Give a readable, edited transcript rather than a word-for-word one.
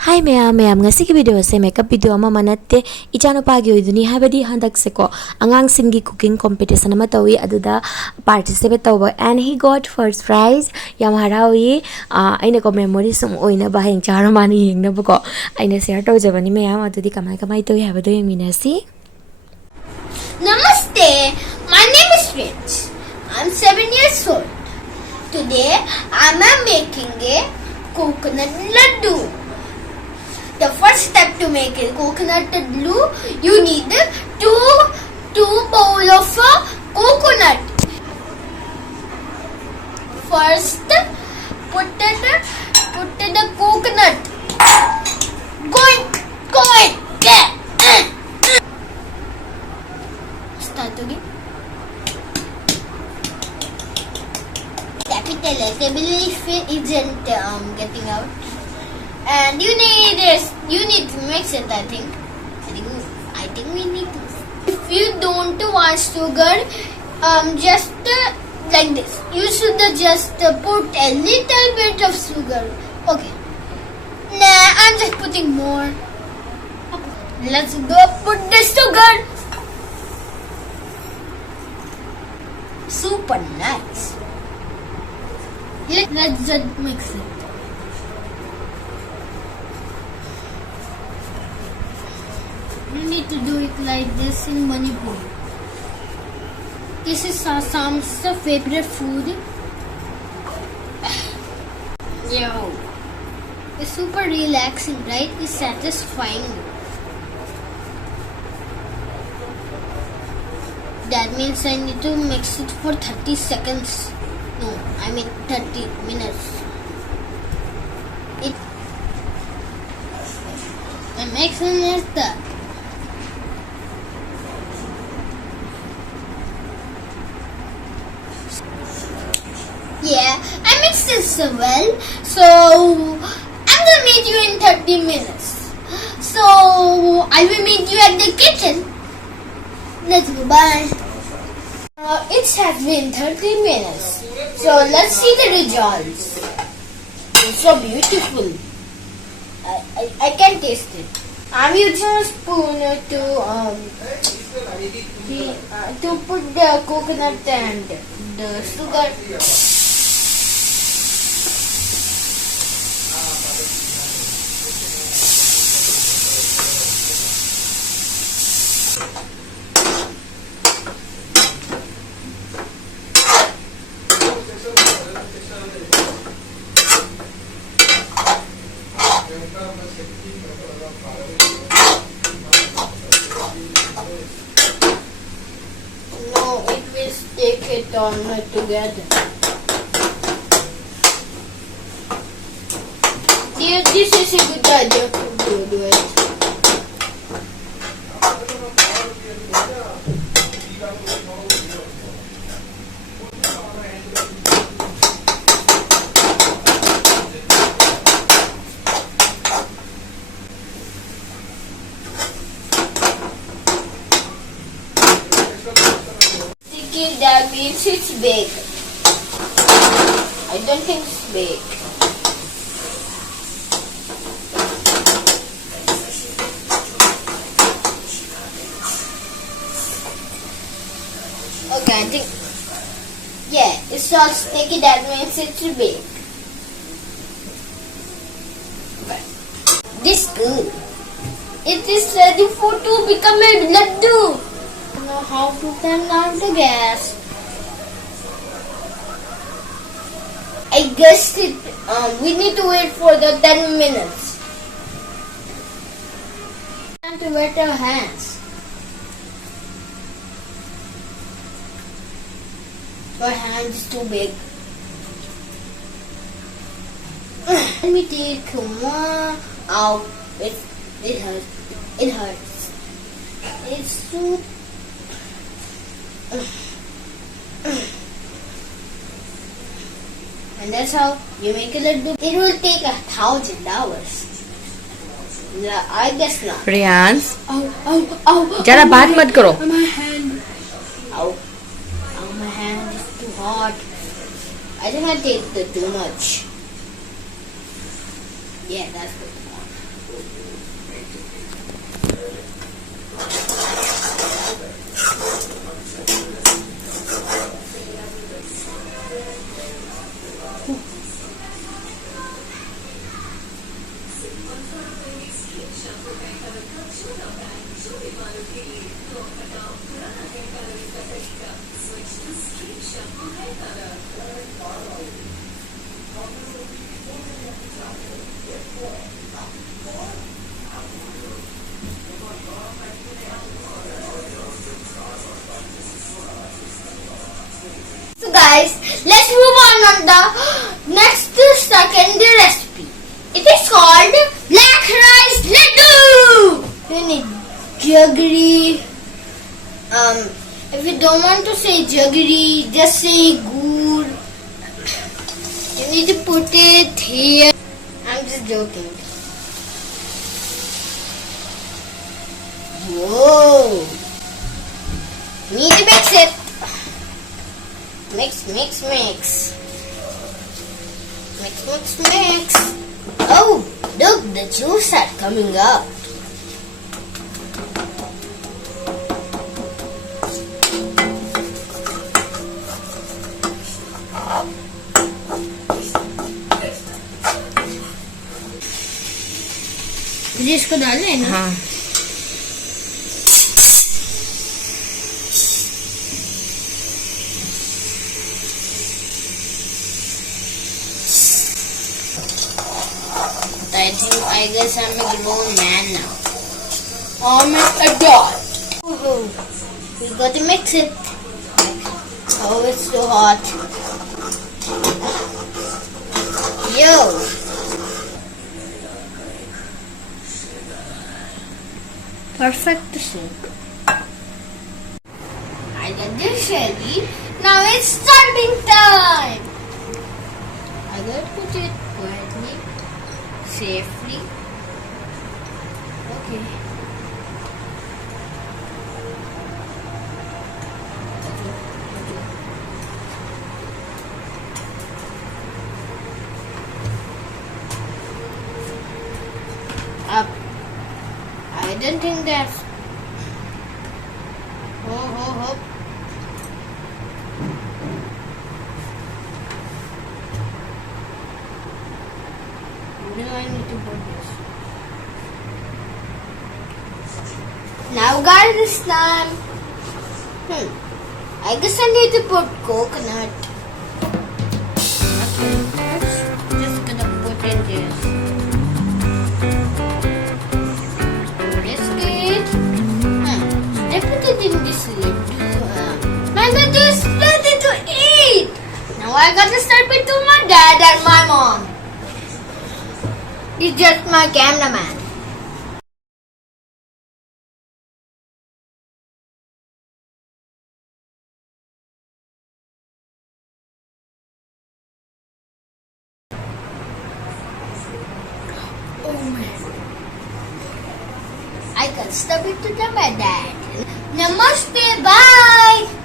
Hi ma'am ngasi ki video se makeup video ama manatte ichano pagi oiduni habadi handak se ko angang singi cooking competition ama tawi aduda participate tawa and he got first prize yam harawi aina ko memory sum oina ba heng charo mani heng na ko aina share taw jabani ma'am adudi kamai tawi habado yeng minasi. Namaste, my name is Rich. I'm 7 years old. Today I'm making a coconut laddu. The first step to make a coconut laddu, you need two bowl of coconut. First, put the coconut. Go it. Start again. Capital letter if it isn't getting out. And you need to mix it. I think we need to. If you don't want sugar, just like this. You should just put a little bit of sugar. Okay. Nah, I'm just putting more. Okay. Let's go put the sugar. Super nice. Let's just mix it. You need to do it like this in Manipur. This is Assam's favorite food. Yo. It's super relaxing, right? It's satisfying. That means I need to mix it for 30 seconds. No, I mean 30 minutes. I'm mixing it up. Yeah, I mixed it so well. So I'm gonna meet you in 30 minutes. So I will meet you at the kitchen. Let's go. Bye. It has been 30 minutes. So let's see the results. It's so beautiful. I can taste it. I'm using a spoon to put the coconut and the sugar. No, it will stick it on together. This is a good idea to do it. That means it's big. I don't think it's big. Okay, I think, yeah, it's not sticky. That means it's big. Okay. This is good. It is ready to become a laddu. Know how to turn down the gas. I guess it. We need to wait for the 10 minutes. Time to wet our hands. Your hand is too big. Let me take one out. It hurts. It hurts. It's too. And that's how you make a laddu. It will take 1,000 hours. Yeah, I guess not. Rians, Ow. jara baat mat karo. My hand. Ow, my hand is too hot. I think I take too much. Yeah, that's good. So guys, let's move on the next second recipe. It is called black rice laddu. You need jaggery. If you don't want to say jaggery, just say gur. You need to put it here. I'm just joking. Whoa! Need to mix it. Mix, mix, mix. Mix, mix, mix. Oh, look, the juice are coming up. मुझे इसको डालना है ना? हाँ. I guess I'm a grown man now. I'm an adult. Oh, we got to mix it. Oh, it's so hot. Yo. Perfect shape. I got this ready. Now it's starting time. I got to put it quietly, safely. Okay. Up. I don't think that's. Oh. Where do I need to put this? Now guys, this time. I guess I need to put coconut. Okay, just gonna put in this. I put it in this lid. I got to split it to eat. Now I got to serve it to my dad and my mom. He's just my cameraman. Oh man. I can serve it to my dad. Namaste, bye.